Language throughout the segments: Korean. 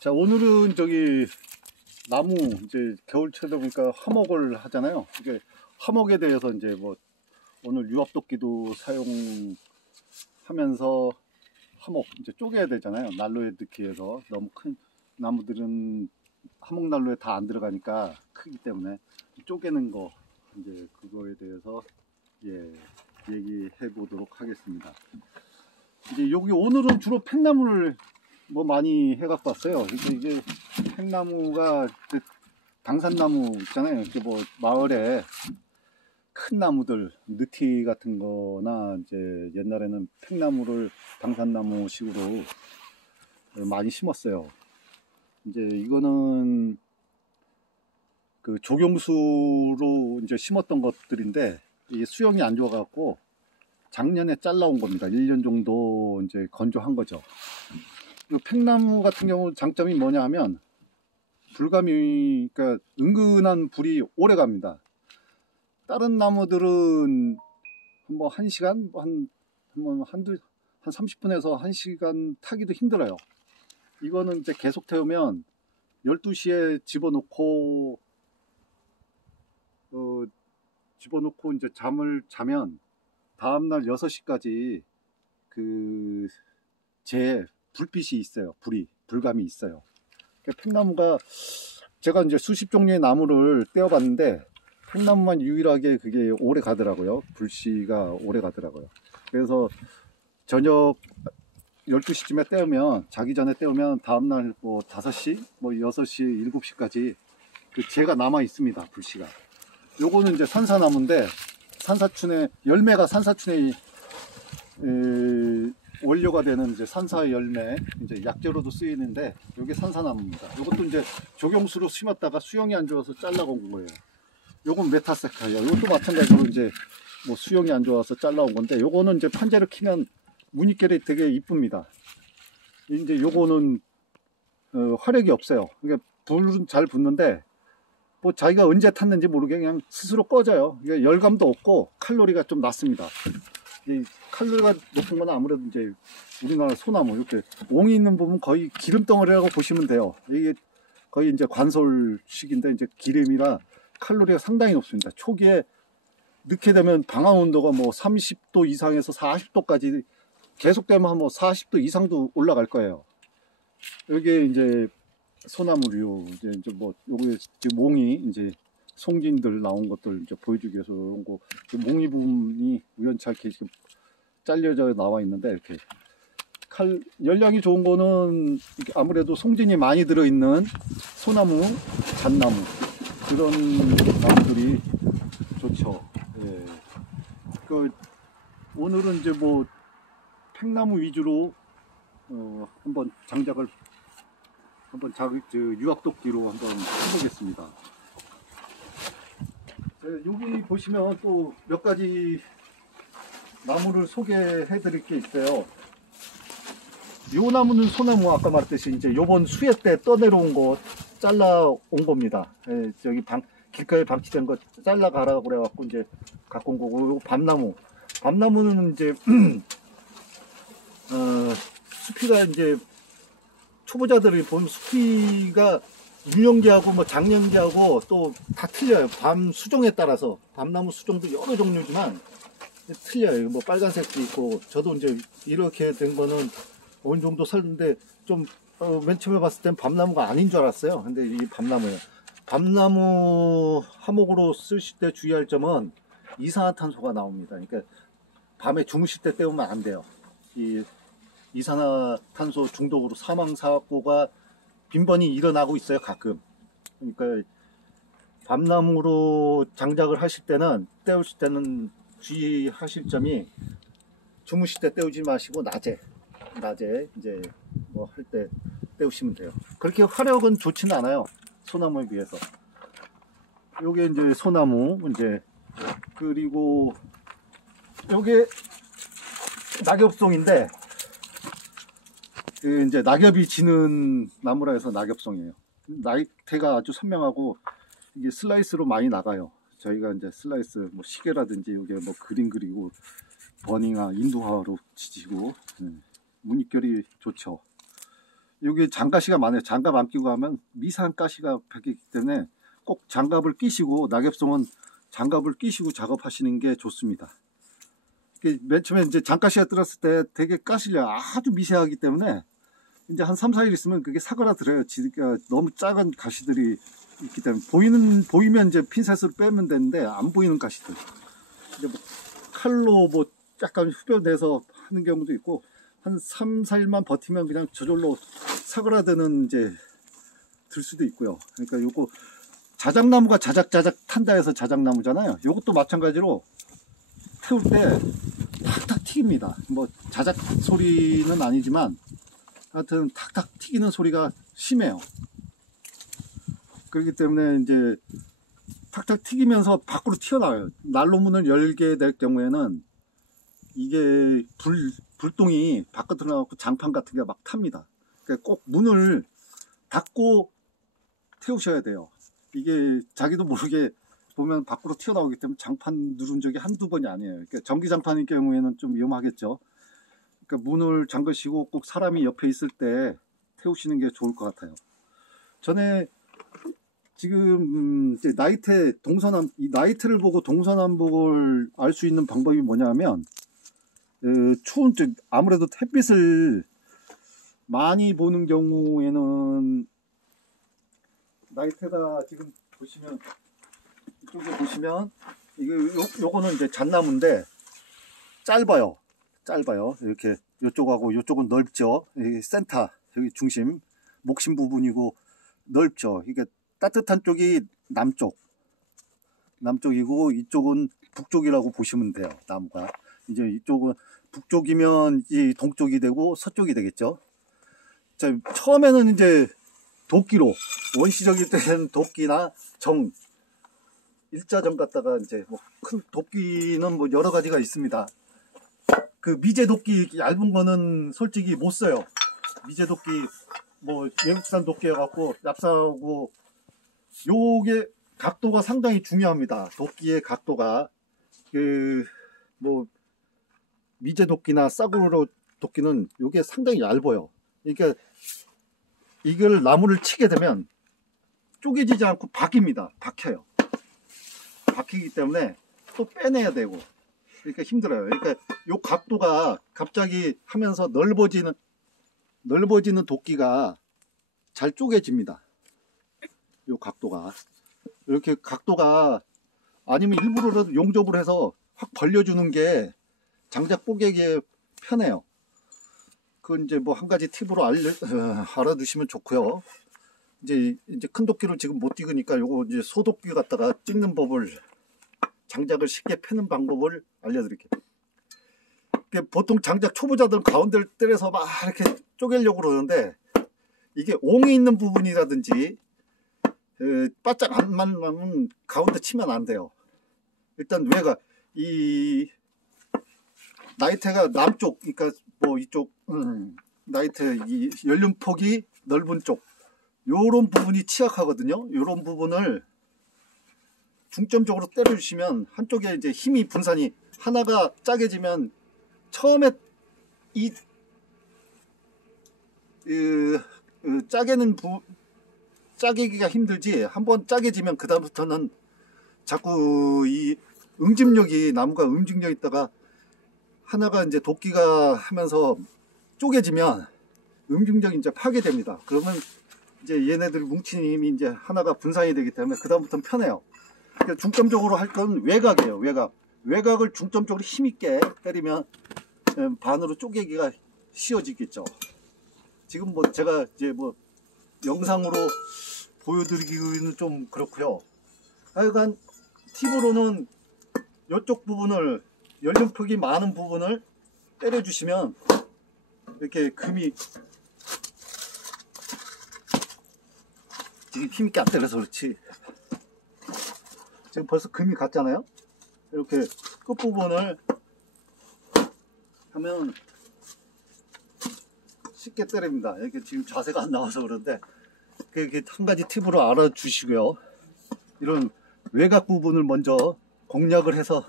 자, 오늘은 저기 나무 이제 겨울철이다 보니까 화목을 하잖아요. 이게 화목에 대해서 이제 뭐 오늘 유압도끼도 사용하면서 화목 이제 쪼개야 되잖아요. 난로에 넣기 위해서 너무 큰 나무들은 화목 난로에 다 안 들어가니까 크기 때문에 쪼개는 거 이제 그거에 대해서 얘기해 보도록 하겠습니다. 이제 여기 오늘은 주로 팽나무를 뭐 많이 해갖고 왔어요. 이게 팽나무가 당산나무 있잖아요. 이제 뭐 마을에 큰 나무들, 느티 같은 거나 이제 옛날에는 팽나무를 당산나무 식으로 많이 심었어요. 이제 이거는 그 조경수로 이제 심었던 것들인데 이게 수영이 안 좋아갖고 작년에 잘라온 겁니다. 1년 정도 이제 건조한 거죠. 이 팽나무 같은 경우 장점이 뭐냐 하면 불감이, 그러니까 은근한 불이 오래 갑니다. 다른 나무들은 뭐 1시간, 한 30분에서 1시간 타기도 힘들어요. 이거는 이제 계속 태우면 12시에 집어넣고 이제 잠을 자면 다음날 6시까지 제 불빛이 있어요. 불감이 있어요. 팽나무가 제가 이제 수십 종류의 나무를 떼어봤는데 팽나무만 유일하게 그게 오래 가더라고요. 불씨가 오래 가더라고요. 그래서 저녁 12시쯤에 떼우면, 자기 전에 떼우면 다음날 뭐 5시, 뭐 6시, 7시까지 그 재가 남아 있습니다. 불씨가. 요거는 이제 산사나무인데 산사춘의 열매가 산사춘의 원료가 되는 이제 산사 열매, 이제 약재로도 쓰이는데 요게 산사나무입니다. 요것도 이제 조경수로 심었다가 수영이 안 좋아서 잘라온 거예요. 요건 메타세카예요. 요것도 마찬가지로 이제 뭐 수영이 안 좋아서 잘라온 건데 요거는 이제 판재를 키면 무늬결이 되게 이쁩니다. 이제 요거는 화력이 없어요. 그러니까 불은 잘 붙는데 뭐 자기가 언제 탔는지 모르게 그냥 스스로 꺼져요. 열감도 없고 칼로리가 좀 낮습니다. 이 칼로리가 높은 건 아무래도 이제 우리나라 소나무 이렇게 옹이 있는 부분 거의 기름덩어리라고 보시면 돼요. 이게 거의 이제 관솔식인데 이제 기름이라 칼로리가 상당히 높습니다. 초기에 넣게 되면 방화 온도가 뭐 30도 이상에서 40도까지 계속되면 뭐 40도 이상도 올라갈 거예요. 여기에 이제 소나무류 이제 뭐 요게 지금 몽이 이제 송진들 나온 것들 이제 보여주기 위해서 이런 거 몽이 부분이 우연찮게 지금 잘려져 나와 있는데 이렇게 열량이 좋은 거는 아무래도 송진이 많이 들어있는 소나무, 잣나무 그런 나무들이 좋죠. 예. 오늘은 이제 뭐 팽나무 위주로 한번 장작을 유압도끼로 한번 해보겠습니다. 여기 보시면 또 몇 가지 나무를 소개해 드릴 게 있어요. 요 나무는 소나무, 아까 말했듯이 이제 요번 수해 때 떠내려온 거 잘라 온 겁니다. 저기 길가에 방치된 거 잘라 가라고 그래갖고 이제 갖고 온 거고, 요 밤나무는 이제 수피가 이제 초보자들이 보면 수피가 유년기하고 뭐 장년기하고 또 다 틀려요. 밤 수종에 따라서 밤나무 수종도 여러 종류지만 틀려요. 뭐 빨간색도 있고, 저도 이제 이렇게 된 거는 어느 정도 샀는데 좀 맨 처음에 봤을 땐 밤나무가 아닌 줄 알았어요. 근데 이 밤나무예요. 밤나무 화목으로 쓰실 때 주의할 점은 이산화탄소가 나옵니다. 그러니까 밤에 주무실 때 떼우면 안 돼요. 이 이산화탄소 중독으로 사망 사고가 빈번히 일어나고 있어요, 가끔. 그러니까 밤나무로 장작을 하실 때는, 떼우실 때는 주의하실 점이 주무실 때 떼우지 마시고 낮에 이제 뭐 할 때 떼우시면 돼요. 그렇게 화력은 좋지는 않아요, 소나무에 비해서. 요게 이제 소나무, 이제 그리고 요게 낙엽송인데 이제 낙엽이 지는 나무라 해서 낙엽송이에요. 나이테가 아주 선명하고 이게 슬라이스로 많이 나가요. 저희가 이제 슬라이스 뭐 시계라든지 이게 뭐 그림 그리고 버닝화, 인두화로 지지고 무늬결이 좋죠. 여기 장가시가 많아요. 장갑 안 끼고 가면 미세한 가시가 박히기 때문에 꼭 장갑을 끼시고, 낙엽송은 장갑을 끼시고 작업하시는 게 좋습니다. 맨 처음에 이제 장가시가 들었을 때 되게 가시려 아주 미세하기 때문에 이제 한 3, 4일 있으면 그게 사그라들어요. 너무 작은 가시들이 있기 때문에 보이면 이제 핀셋으로 빼면 되는데 안 보이는 가시들. 이제 뭐 칼로 뭐 약간 후벼내서 하는 경우도 있고, 한 3, 4일만 버티면 그냥 저절로 사그라드는 이제 들 수도 있고요. 그러니까 요거 자작나무가 자작자작 탄다 해서 자작나무잖아요. 요것도 마찬가지로 태울 때 탁탁 튀깁니다. 뭐 자작 소리는 아니지만 하여튼 탁탁 튀기는 소리가 심해요. 그렇기 때문에 이제 탁탁 튀기면서 밖으로 튀어나와요. 난로문을 열게 될 경우에는 이게 불똥이 바깥으로 나가고 장판 같은 게 막 탑니다. 그러니까 꼭 문을 닫고 태우셔야 돼요. 이게 자기도 모르게 보면 밖으로 튀어나오기 때문에 장판 누른 적이 한두 번이 아니에요. 그러니까 전기장판일 경우에는 좀 위험하겠죠. 그러니까 문을 잠그시고 꼭 사람이 옆에 있을 때 태우시는 게 좋을 것 같아요. 전에 지금 이제 이 나이트를 보고 동서남북을 알 수 있는 방법이 뭐냐면, 추운 쪽 아무래도 햇빛을 많이 보는 경우에는 나이트가 지금 보시면 이쪽에 보시면 요거는 이제 잣나무인데 짧아요. 이렇게 요쪽하고 요쪽은 넓죠. 이 센터 여기 중심 목심 부분이고 넓죠. 이게 따뜻한 쪽이 남쪽이고 이쪽은 북쪽이라고 보시면 돼요. 나무가 이제 이쪽은 북쪽이면 이 동쪽이 되고 서쪽이 되겠죠. 자, 처음에는 이제 도끼로 원시적일 때는 도끼나 일자정 갖다가 이제 뭐 큰 도끼는 뭐 여러 가지가 있습니다. 그 미제 도끼 얇은 거는 솔직히 못 써요. 미제 도끼 뭐 외국산 도끼여 갖고 얍사하고 요게 각도가 상당히 중요합니다. 도끼의 각도가 뭐 미제 도끼나 싸구려 도끼는 요게 상당히 얇아요. 그러니까 이걸 나무를 치게 되면 쪼개지지 않고 박혀요. 박히기 때문에 또 빼내야 되고, 그러니까 힘들어요. 그러니까 요 각도가 갑자기 하면서 넓어지는 도끼가 잘 쪼개집니다. 요 각도가 이렇게 각도가 아니면 일부러라도 용접을 해서 확 벌려주는 게 장작 뽀개기에 편해요. 그건 이제 뭐 한 가지 팁으로 알아두시면 좋고요. 이제 큰 도끼로 지금 못 찍으니까 요거 이제 소도끼 갖다가 찍는 법을, 장작을 쉽게 패는 방법을 알려드릴게요. 보통 장작 초보자들은 가운데를 때려서 막 이렇게 쪼개려고 그러는데, 이게 옹이 있는 부분이라든지 바짝 안 맞으면 가운데 치면 안 돼요. 일단 이 나이테가 남쪽, 그러니까 뭐 이쪽 나이테 이 연륜폭이 넓은 쪽, 요런 부분이 취약하거든요. 요런 부분을 중점적으로 때려주시면 한쪽에 이제 힘이 분산이, 하나가 짜게지면 처음에 짜게기가 힘들지, 한번 짜게지면 그 다음부터는 자꾸 이 나무가 응집력 있다가 하나가 이제 도끼가 하면서 쪼개지면 응집력이 이제 파괴됩니다. 그러면 이제 얘네들 뭉친 힘이 이제 하나가 분산이 되기 때문에 그 다음부터는 편해요. 그러니까 중점적으로 할 건 외곽이에요. 외곽을 중점적으로 힘있게 때리면 반으로 쪼개기가 쉬워지겠죠. 지금 뭐 제가 이제 뭐 영상으로 보여드리기는 좀 그렇고요. 하여간 팁으로는 이쪽 부분을, 연륜폭이 많은 부분을 때려주시면 이렇게 금이, 지금 힘있게 안 때려서 그렇지 지금 벌써 금이 갔잖아요. 이렇게 끝부분을 하면 쉽게 때립니다. 이렇게 지금 자세가 안 나와서 그런데 그게 한 가지 팁으로 알아주시고요. 이런 외곽 부분을 먼저 공략을 해서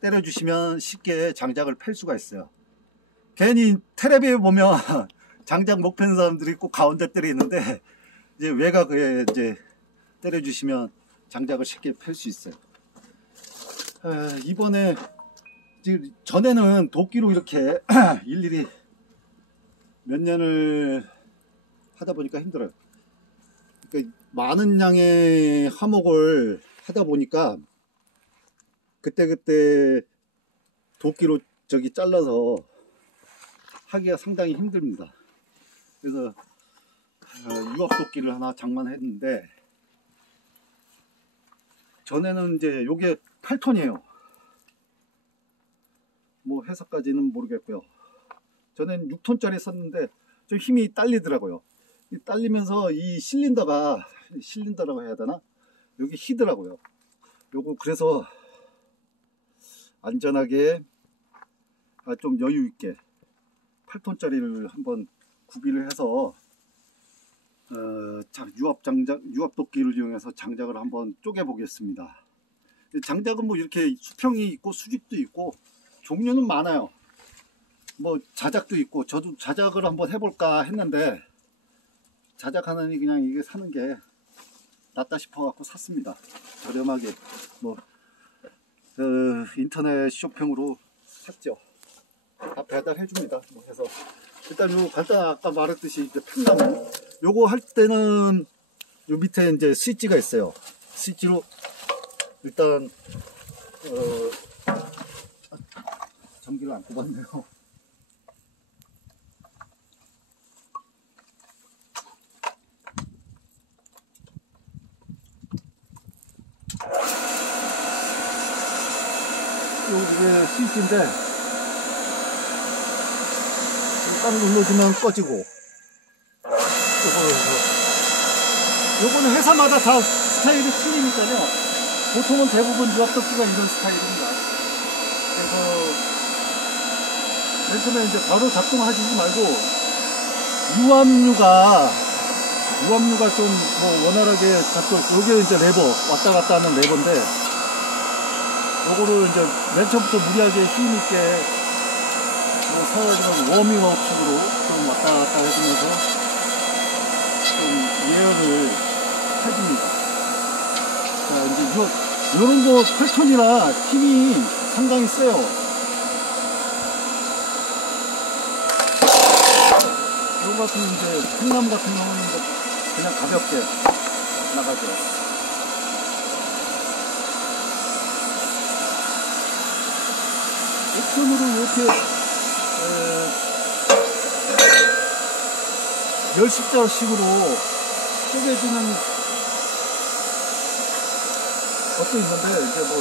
때려주시면 쉽게 장작을 팰 수가 있어요. 괜히 텔레비에 보면 장작 못 패는 사람들이 꼭 가운데 때리는데 이제 외곽에 이제 때려주시면 장작을 쉽게 펼 수 있어요. 이번에 전에는 도끼로 이렇게 일일이 몇 년을 하다 보니까 힘들어요. 그러니까 많은 양의 화목을 하다 보니까 그때그때 도끼로 잘라서 하기가 상당히 힘듭니다. 그래서 유압도끼를 하나 장만했는데, 전에는 이제 요게 8톤이에요 뭐 해석까지는 모르겠고요. 전에는 6톤짜리 썼는데 좀 힘이 딸리더라고요. 딸리면서 이 실린더라고 해야 되나? 여기 휘더라고요. 요거 그래서 안전하게 좀 여유있게 8톤짜리를 한번 구비를 해서 유압도끼를 이용해서 장작을 한번 쪼개 보겠습니다. 장작은 뭐 이렇게 수평이 있고 수직도 있고 종류는 많아요. 뭐 자작도 있고, 저도 자작을 한번 해볼까 했는데 자작하느니 그냥 이게 사는 게 낫다 싶어 갖고 샀습니다. 저렴하게 뭐 인터넷 쇼핑으로 샀죠. 다 배달해 줍니다. 뭐 해서 일단 요 간단 아까 말했듯이 이제 팽나무 요거 할 때는 요 밑에 이제 스위치가 있어요. 스위치로 일단 전기를 안 꼽았네요. 이게 스위치인데 딱 눌러주면 꺼지고, 요거는 회사마다 다 스타일이 틀리니까요. 보통은 대부분 유압도끼가 이런 스타일입니다. 그래서 맨 처음에 이제 바로 작동하시지 말고 유압류가 좀 뭐 원활하게 작동, 요게 이제 레버 왔다 갔다 하는 레버인데, 요거를 이제 맨 처음부터 무리하게 힘있게 뭐 사라지면 워밍업식으로 좀 왔다 갔다 해주면서 좀 예열을 해줍니다. 자, 이제 요런 거 8톤이라 힘이 상당히 세요. 요거 같은 이제 팽나무 같은 경우는 그냥 가볍게 나가죠. 옵션으로 이렇게 열십자식으로 쪼개지는 것도 있는데, 이제 뭐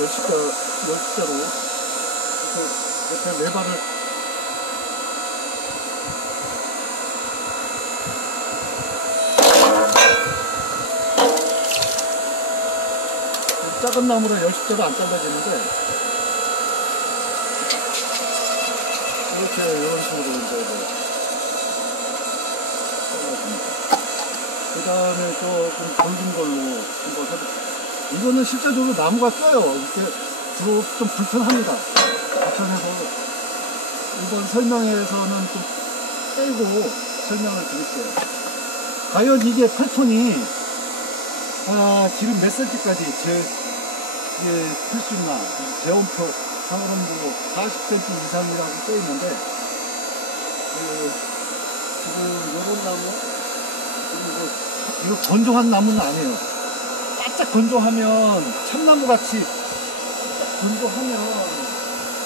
열십자로 이렇게 레바를 작은 나무라 열십자로 안 잘라지는데, 이렇게 이런 식으로 이제 그 다음에 조금 굵은 걸로 한번 해볼게요. 이거는 실제적으로 나무가 껴요. 이렇게 주로 좀 불편합니다. 불편해서 이번 설명에서는 좀 빼고 설명을 드릴게요. 과연 이게 8톤이 지금 몇 cm까지 필 수 있나? 제온표 상으로는 뭐 40cm 이상이라고 써 있는데, 지금 요런 나무, 이거 건조한 나무는 아니에요. 바짝 건조하면 참나무 같이 건조하면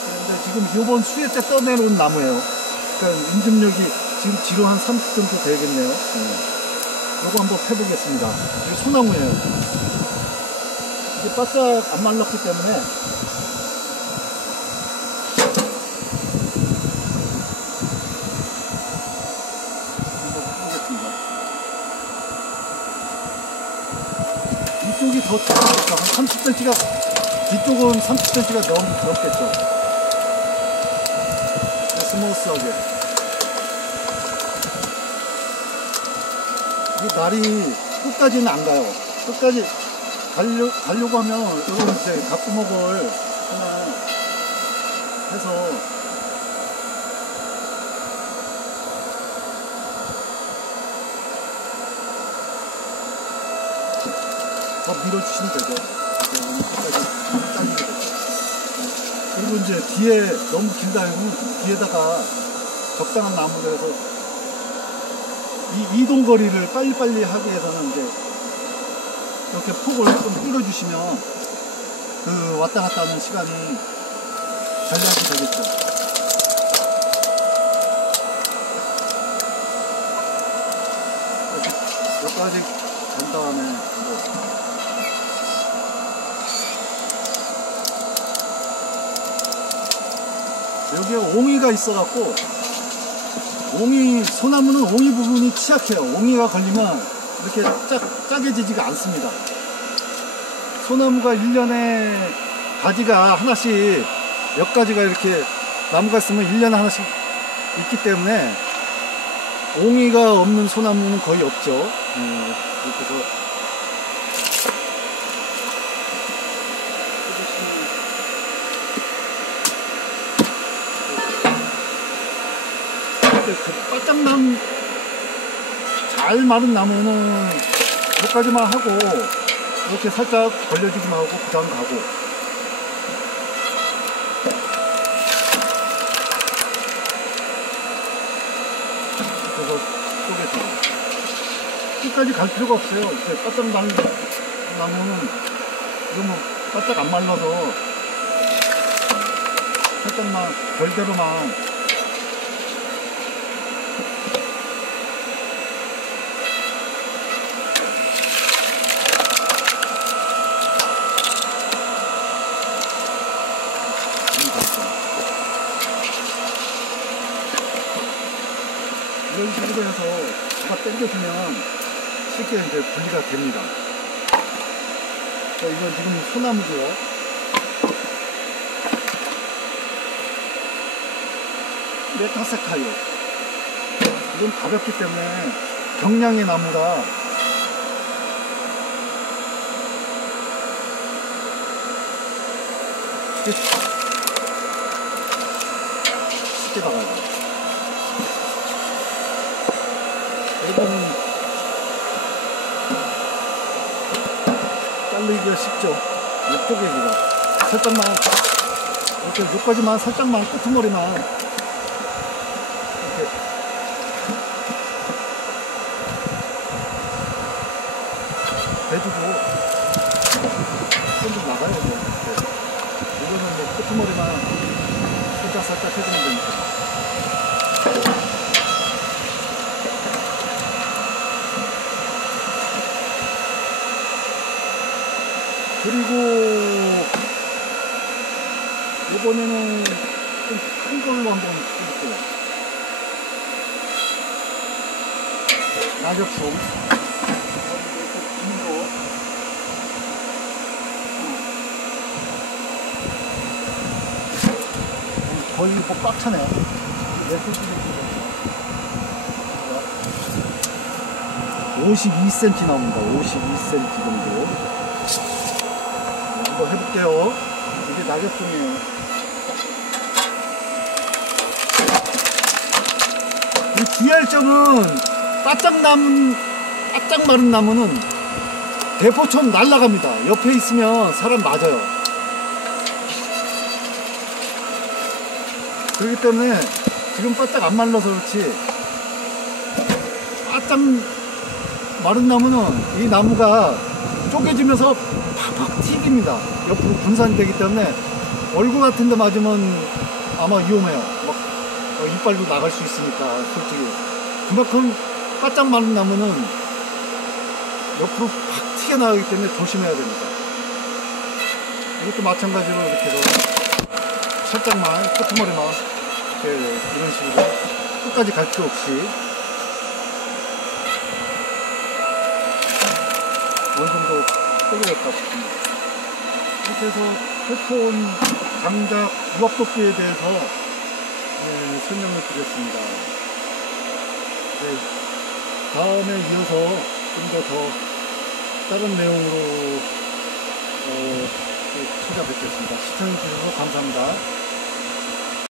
되는데, 지금 요번 수해 때 떠내놓은 나무예요. 그러니까 인접력이 지금 지로 한 30 정도 되겠네요. 요거 한번 펴보겠습니다. 이게 소나무예요. 이게 바싹 안 말랐기 때문에 이쪽이 더 작겠죠. 한 30cm가, 뒤쪽은 30cm가 넘겠죠. 스무스하게. 이 날이 끝까지는 안 가요. 끝까지 가려고 하면, 이런 이제 각구목을 하나 해서 더 밀어주시면 되죠. 끝까지 잘리게 되죠. 그리고 이제 뒤에 너무 길다 이러면 뒤에다가 적당한 나무로 해서 이 이동 거리를 빨리빨리 하기 위해서는 이제 이렇게 폭을 좀 뚫어주시면 그 왔다 갔다 하는 시간이 절약이 되겠죠. 이렇게 여기까지 간 다음에 여기에 옹이가 있어갖고 소나무는 옹이 부분이 취약해요. 옹이가 걸리면 이렇게 짜게지지가 않습니다. 소나무가 1년에 가지가 하나씩 몇 가지가 이렇게 나무가 있으면 1년에 하나씩 있기 때문에 옹이가 없는 소나무는 거의 없죠. 이렇게 해서 바짝나무 잘 마른 나무는 여기까지만 하고 이렇게 살짝 벌려주기만 하고 그 다음 가고 그래서 쪼개주고 끝까지 갈 필요가 없어요. 바짝 마른 나무는 너무 바짝 안 말라서 살짝만 별대로만 이런 식으로 해서 잡아 당겨주면 쉽게 이제 분리가 됩니다. 자, 이건 지금 소나무고요. 메타세카요. 이건 가볍기 때문에 경량의 나무라 쉽게 나가요. 이거는 자르기가 쉽죠. 옆쪽에기가 살짝만 이렇게 여기까지만 살짝만 끄트머리만 이렇게 대주고 좀 나가요. 이거는 뭐 끄트머리만 살짝 해주면 되니까. 그리고 이번에는 좀 큰 걸로 한번 해볼게요. 낙엽송 거의 뭐 꽉 차네요. 52cm 나옵니다. 52cm 정도. 한번 해볼게요. 이게 낙엽송이에요. 이 주의할 점은 바짝 마른 나무는 대포처럼 날아갑니다. 옆에 있으면 사람 맞아요. 그렇기 때문에 지금 바짝 안 말라서 그렇지 바짝 마른 나무는 이 나무가 쪼개지면서 팍팍 튀깁니다. 옆으로 분산이 되기 때문에 얼굴 같은 데 맞으면 아마 위험해요. 막 이빨도 나갈 수 있으니까 솔직히 그만큼 바짝 마른 나무는 옆으로 팍 튀어나가기 때문에 조심해야 됩니다. 이것도 마찬가지로 이렇게 해서 살짝만 끄트머리만 이런 식으로 끝까지 갈 필요 없이 어느 정도 쪼개졌다 싶습니다. 이렇게 해서 헤드폰 장작 유압도끼에 대해서 설명을 드렸습니다. 다음에 이어서 좀 더 다른 내용으로 찾아뵙겠습니다. 시청해주셔서 감사합니다.